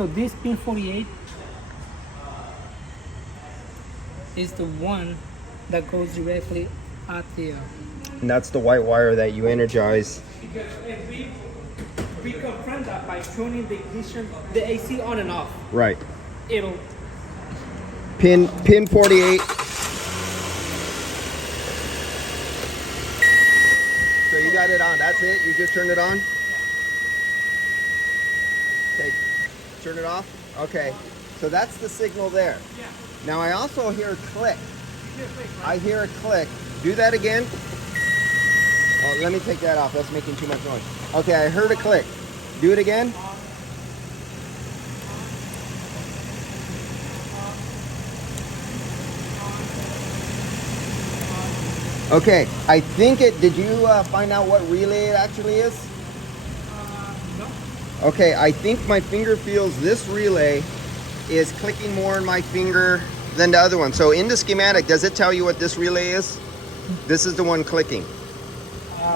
So this pin 48 is the one that goes directly at the. And that's the white wire that you energize. Because if we confirm that by tuning the ignition, the AC on and off. Right. It'll. Pin 48. So you got it on. That's it. You just turned it on. Okay. Turn it off. Okay. So that's the signal there. Yeah. Now I also hear a click. You hear a click, right? I hear a click. Do that again. Oh, let me take that off. That's making too much noise. Okay, I heard a click. Do it again. Okay, I think it, did you find out what relay it actually is? No. Okay, I think my finger feels this relay is clicking more in my finger than the other one. So in the schematic, does it tell you what this relay is? This is the one clicking.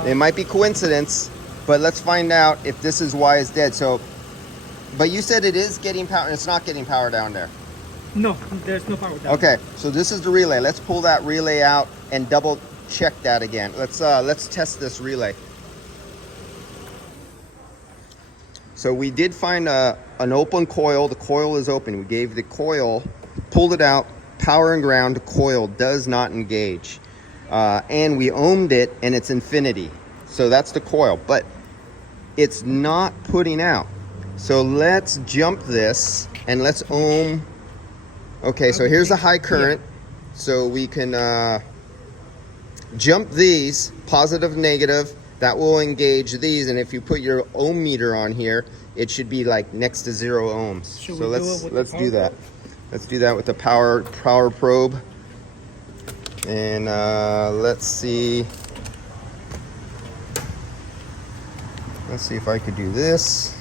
It might be coincidence, but let's find out if this is why it's dead. So, but you said it is getting power, it's not getting power down there. No, there's no power down. Okay, so this is the relay. Let's pull that relay out and double check that again. Let's test this relay. So we did find an open coil. The coil is open. We gave the coil, pulled it out, power and ground. The coil does not engage. And we ohmed it, and it's infinity. So that's the coil, but it's not putting out. So let's jump this and let's ohm. Okay, so here's the high current. So we can jump these, positive, negative. That will engage these, and if you put your ohm meter on here, it should be like next to 0 ohms. So let's do that. Let's do that with the power probe. And let's see. Let's see if I could do this.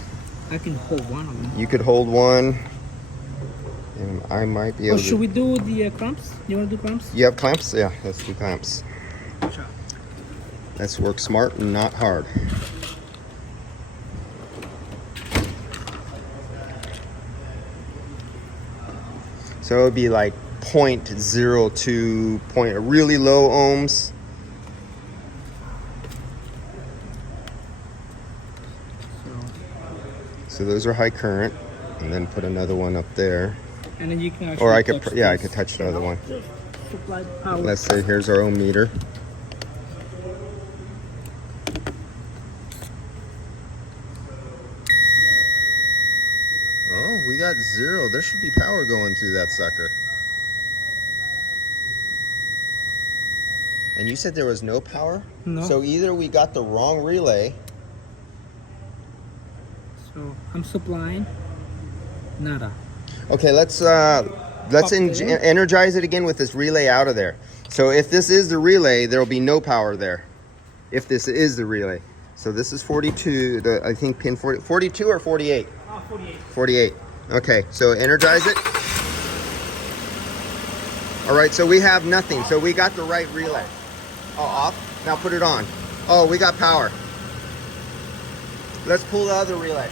I can hold one of them. You could hold one. And I might be able to. Should we do the clamps? You want to do clamps? You have clamps? Yeah, let's do clamps. Sure. Let's work smart and not hard. So it would be like 0.02 point, really low ohms. So those are high current, and then put another one up there. And then you can actually. Or I could, yeah, I could touch the other one. Supply power. Let's say here's our ohm meter. Oh, we got 0. There should be power going through that sucker. And you said there was no power? No. So either we got the wrong relay. So I'm supplying nada. Okay, let's energize it again with this relay out of there. So if this is the relay, there'll be no power there. If this is the relay. So this is 42, I think pin 42 or 48? 48. 48. Okay, so energize it. All right, so we have nothing. So we got the right relay. Oh, off. Now put it on. Oh, we got power. Let's pull the other relay.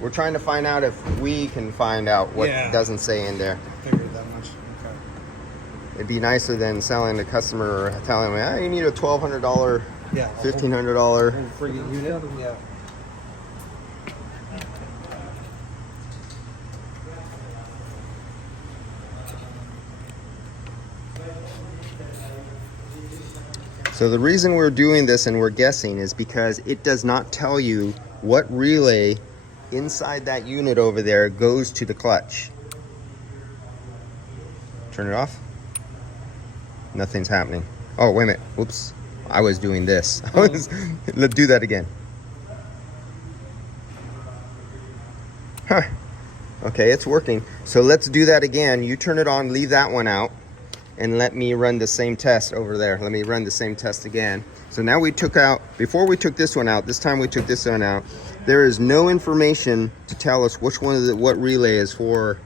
We're trying to find out if we can find out what doesn't say in there. Figured that much. Okay. It'd be nicer than selling the customer or telling them, you need a $1,200, $1,500. Friggin' unit. Yeah. So the reason we're doing this and we're guessing is because it does not tell you what relay inside that unit over there goes to the clutch. Turn it off. Nothing's happening. Oh, wait a minute. Whoops. I was doing this. Let's do that again. Huh. Okay, it's working. So let's do that again. You turn it on, leave that one out, and let me run the same test over there. Let me run the same test again. So now we took out, before we took this one out, this time we took this one out, there is no information to tell us which one of the, what relay is for.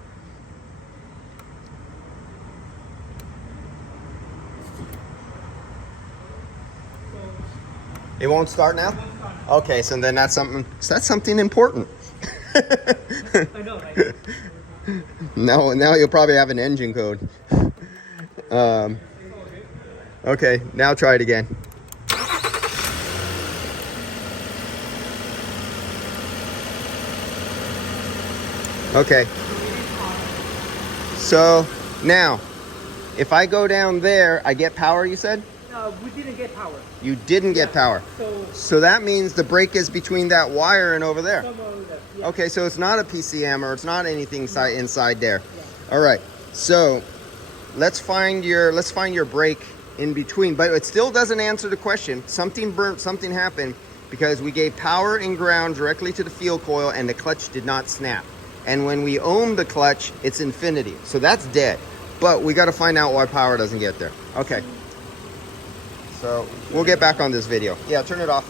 It won't start now? Okay, so then that's something important. I know, right? Now you'll probably have an engine code. Okay, now try it again. Okay. So now, if I go down there, I get power, you said? We didn't get power. You didn't get power. So that means the break is between that wire and over there. Somewhere over there. Yeah. Okay, so it's not a PCM or it's not anything inside there. All right. So let's find your break in between, but it still doesn't answer the question. Something burnt, something happened because we gave power and ground directly to the field coil and the clutch did not snap. And when we ohm the clutch, it's infinity. So that's dead. But we got to find out why power doesn't get there. Okay. So we'll get back on this video. Yeah, turn it off.